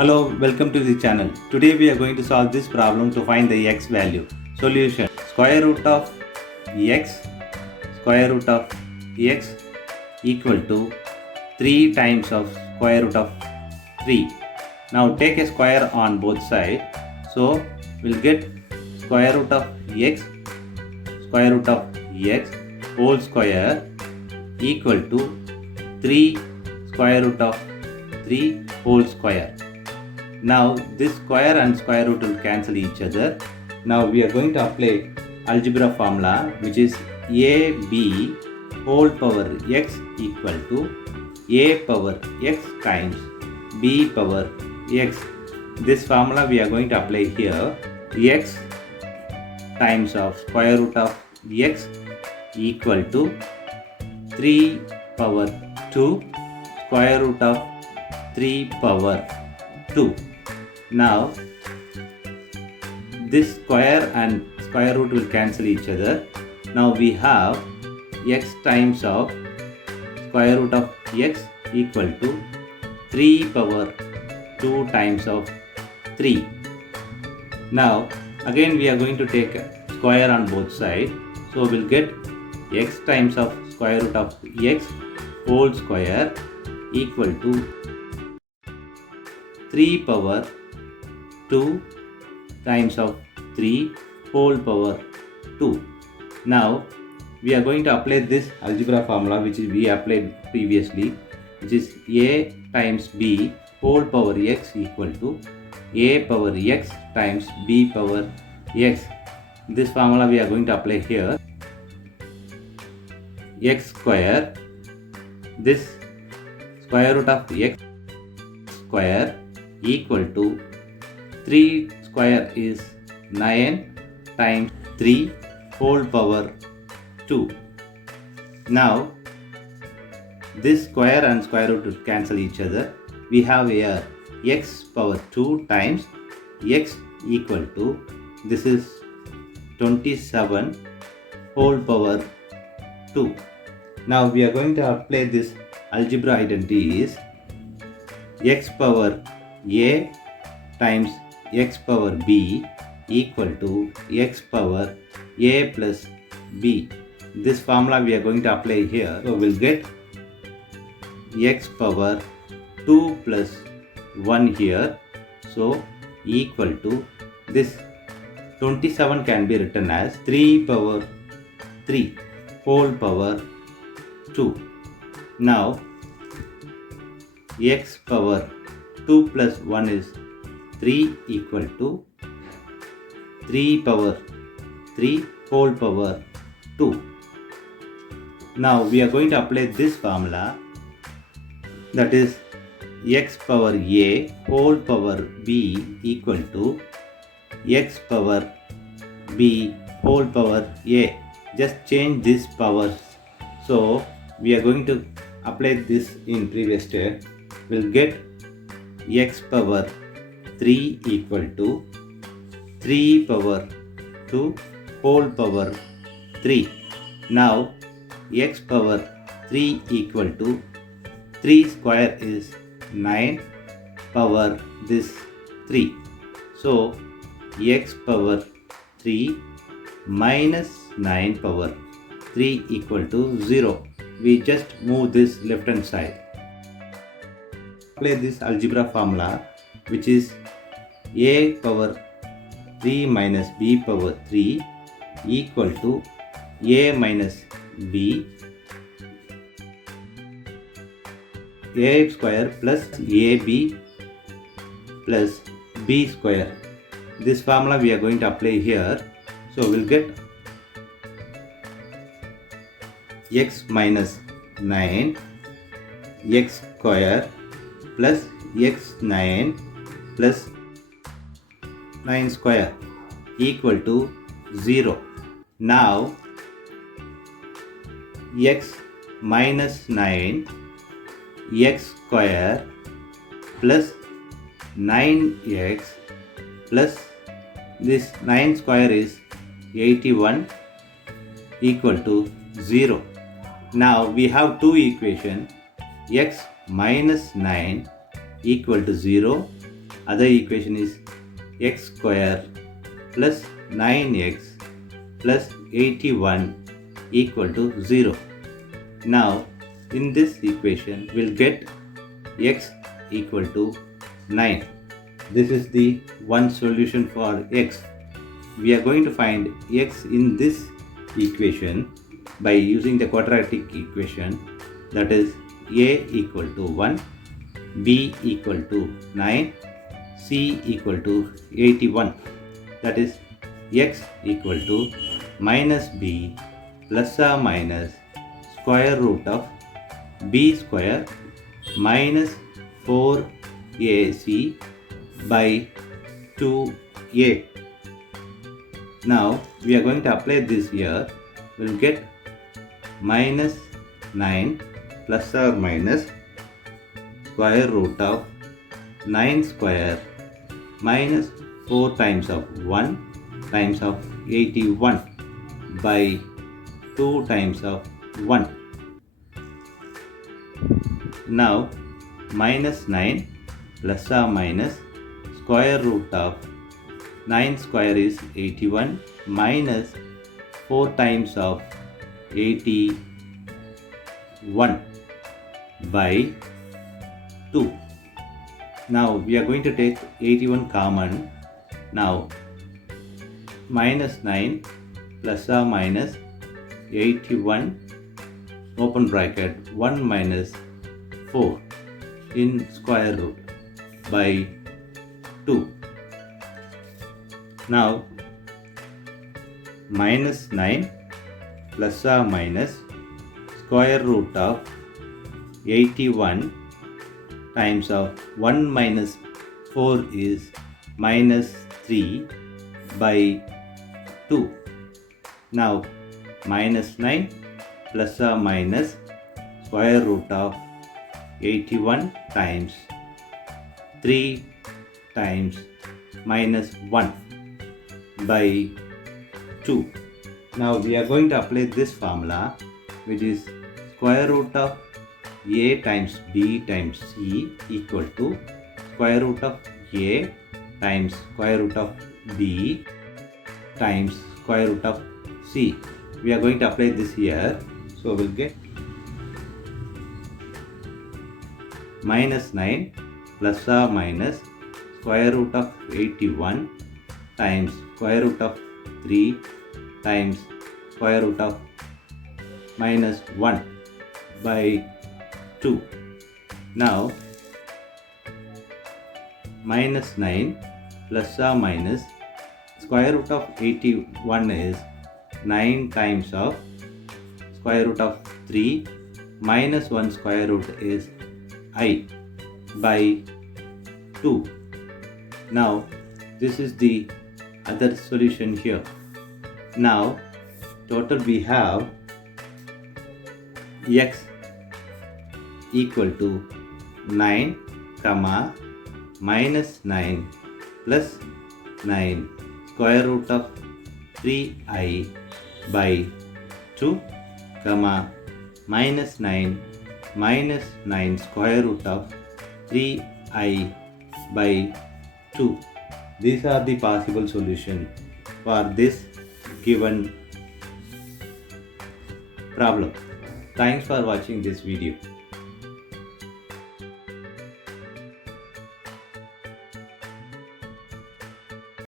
Hello, welcome to the channel. Today we are going to solve this problem to find the x value. Solution: square root of x equal to 3 times of square root of 3. Now take a square on both sides. So we'll get square root of x whole square equal to 3 square root of 3 whole square. Now this square and square root will cancel each other. Now we are going to apply algebra formula, which is ab whole power x equal to a power x times b power x. This formula we are going to apply here. X times of square root of x equal to 3 power 2 square root of 3 power 2. Now this square and square root will cancel each other. Now we have x times of square root of x equal to 3 power 2 times of 3. Now again we are going to take square on both sides. So we'll get x times of square root of x whole square equal to 3 power 2 times of 3 whole power 2. Now we are going to apply this algebra formula which we applied previously, which is a times b whole power x equal to a power x times b power x. This formula we are going to apply here. X square, this square root of x square equal to 3 square is 9 times 3 whole power 2. Now this square and square root will cancel each other. We have here x power 2 times x equal to, this is 27 whole power 2. Now we are going to apply this algebra identities. X power a times x power b equal to x power a plus b. This formula we are going to apply here. So we'll get x power 2 plus 1 here. So equal to, this 27 can be written as 3 power 3 whole power 2. Now x power 2 plus 1 is 3 equal to 3 power 3 whole power 2. Now we are going to apply this formula, that is x power a whole power b equal to x power b whole power a. Just change this powers. So we are going to apply this in previous step. We'll get x power 3 equal to 3 power 2 whole power 3. Now x power 3 equal to 3 square is 9 power this 3. So x power 3 minus 9 power 3 equal to 0. We just move this left hand side. Apply this algebra formula, which is a power 3 minus b power 3 equal to a minus b, a square plus ab plus b square. This formula we are going to apply here. So we'll get x minus 9 x square plus x 9 plus 9 square equal to 0. Now x minus 9 x square plus 9x plus this 9 square is 81 equal to 0. Now we have two equations, x minus 9 equal to 0 other equation is x square plus 9x plus 81 equal to 0. Now in this equation we'll get x equal to 9. This is the one solution for x. We are going to find x in this equation by using the quadratic equation, that is a equal to 1, b equal to 9, c equal to 81. That is x equal to minus b plus or minus square root of b square minus 4ac by 2a. Now we are going to apply this here. We'll get minus 9 plus or minus square root of 9 square minus 4 times of 1 times of 81 by 2 times of 1. Now minus 9 plus or minus square root of 9 square is 81 minus 4 times of 81 by 2. Now we are going to take 81 common. Now minus 9 plus or minus 81 open bracket 1 minus 4 in square root by 2. Now minus 9 plus or minus square root of 81 times of 1 minus 4 is minus 3 by 2. Now minus 9 plus or minus square root of 81 times 3 times minus 1 by 2. Now we are going to apply this formula, which is square root of a times b times c equal to square root of a times square root of b times square root of c. We are going to apply this here. So we'll get minus 9 plus or minus square root of 81 times square root of 3 times square root of minus 1 by 2. Now minus 9 plus or minus square root of 81 is 9 times of square root of 3 minus 1 square root is I by 2. Now this is the other solution here. Now total we have x equal to 9 comma minus 9 plus 9 square root of 3i by 2 comma minus 9 minus 9 square root of 3i by 2. These are the possible solutions for this given problem. Thanks for watching this video.